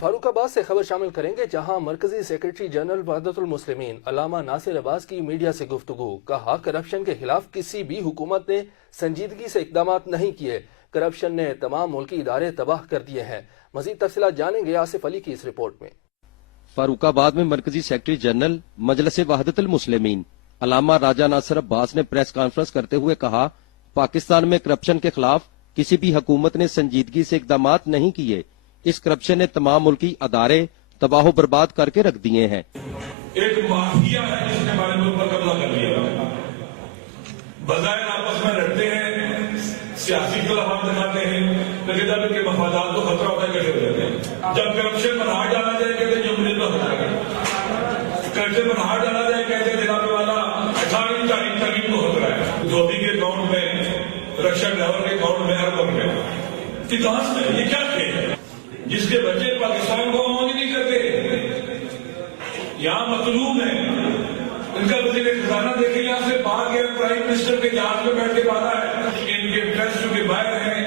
फारुखाबाद से खबर शामिल करेंगे, जहां मरकजी सेक्रेटरी जनरल वहदतुल मुस्लिमीन अल्लामा नासिर अब्बास की मीडिया से गुफ्तगू। कहा, करप्शन के खिलाफ किसी भी हुकूमत ने संजीदगी से इकदाम नहीं किए। करप्शन ने तमाम मुल्की इदारे तबाह कर दिए हैं। मजीद तफसीलात जानेंगे आसिफ अली की इस रिपोर्ट में। फारुखाबाद में मरकजी सेक्रेटरी जनरल मजलिस वहदतुल मुस्लिमीन अल्लामा राजा नासिर अब्बास ने प्रेस कॉन्फ्रेंस करते हुए कहा, पाकिस्तान में करप्शन के खिलाफ किसी भी हुकूमत ने संजीदगी से इकदाम नहीं किए। इस करप्शन ने तमाम मुल्की अदारे तबाह बर्बाद करके रख दिए हैं। एक माफिया है जिसने हमारे मुल्क पर कब्जा कर लिया। बजाय आपस में लड़ते हैं, सियासी खिलाफ दिखाते हैं, लेकिन जब इनके मफादात को खतरा होता है कैसे हो जाते हैं। जब करप्शन पर हाथ डाला जाए कहते जमहूरियत को खतरा है, करप्शन पर हाथ डाला जाए कहते जनाब वाला 18वीं तारीख को खतरा है। धोबी के अकाउंट में, रक्षा ड्राइवर के अकाउंट में अरबों में इतिहास में ये क्या खेल है जिसके बच्चे पाकिस्तान को अमल नहीं करते। यहाँ मतलूब है, इनका वजीर खजाना देखे यहाँ से बाहर गया, प्राइम मिनिस्टर के जहाज में बैठ के बाहर है। इनके ट्रस्ट के बाहर हैं,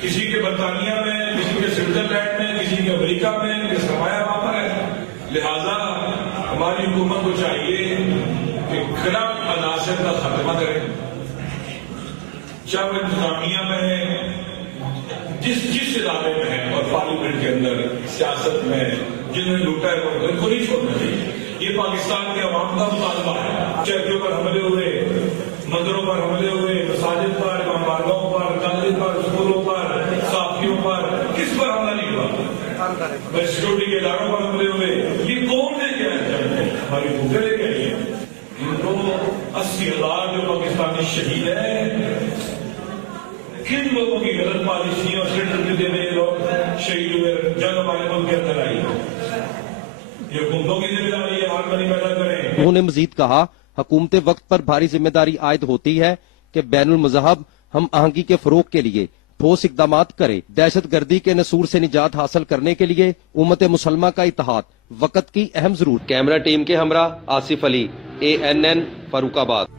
किसी के बरतानिया में, किसी के स्विट्जरलैंड में, किसी के अमेरिका में, इनके सरमाया वहां पर है। लिहाजा हमारी हुकूमत को चाहिए कि खराब अनासर का खात्मा करे। चाहे इंतजामिया में है, जिस इदारे में है, और पार्लियामेंट के अंदर सियासत में जिन्होंने लूटा है उनको नहीं छोड़ना चाहिए। ये पाकिस्तान के अवाम का मुतालबा है। चर्चों पर हमले हुए, मंदिरों पर हमले हुए, मसाजिद पर, बारगाहों पर, कॉलेज पर, स्कूलों पर, साफियों पर, किस पर हमला नहीं हुआ। सिक्योरिटी के इदारों पर हमले हुए। ये कौन लेके आए? हमारी भूखे लेके आई है। इनको 80,000 जो पाकिस्तानी शहीद है, किन लोगों की गलत पॉलिसी और सिलेंडर देने लोग शहीद हुए, जंग हमारे मुल्क के अंदर आई। ये हुकूमतों की जिम्मेदारी है, हाल बनी पैदा करें। उन्होंने मजीद कहा, हुकूमत वक्त पर भारी जिम्मेदारी आयद होती है कि बैनुल मज़हब हम आहंगी के फरोग के लिए ठोस इकदाम करे। दहशत गर्दी के नसूर से निजात हासिल करने के लिए उम्मत मुसलमा का इत्तेहाद वक्त की अहम जरूरत। कैमरा टीम के हमरा आसिफ अली, ANN फारुखाबाद।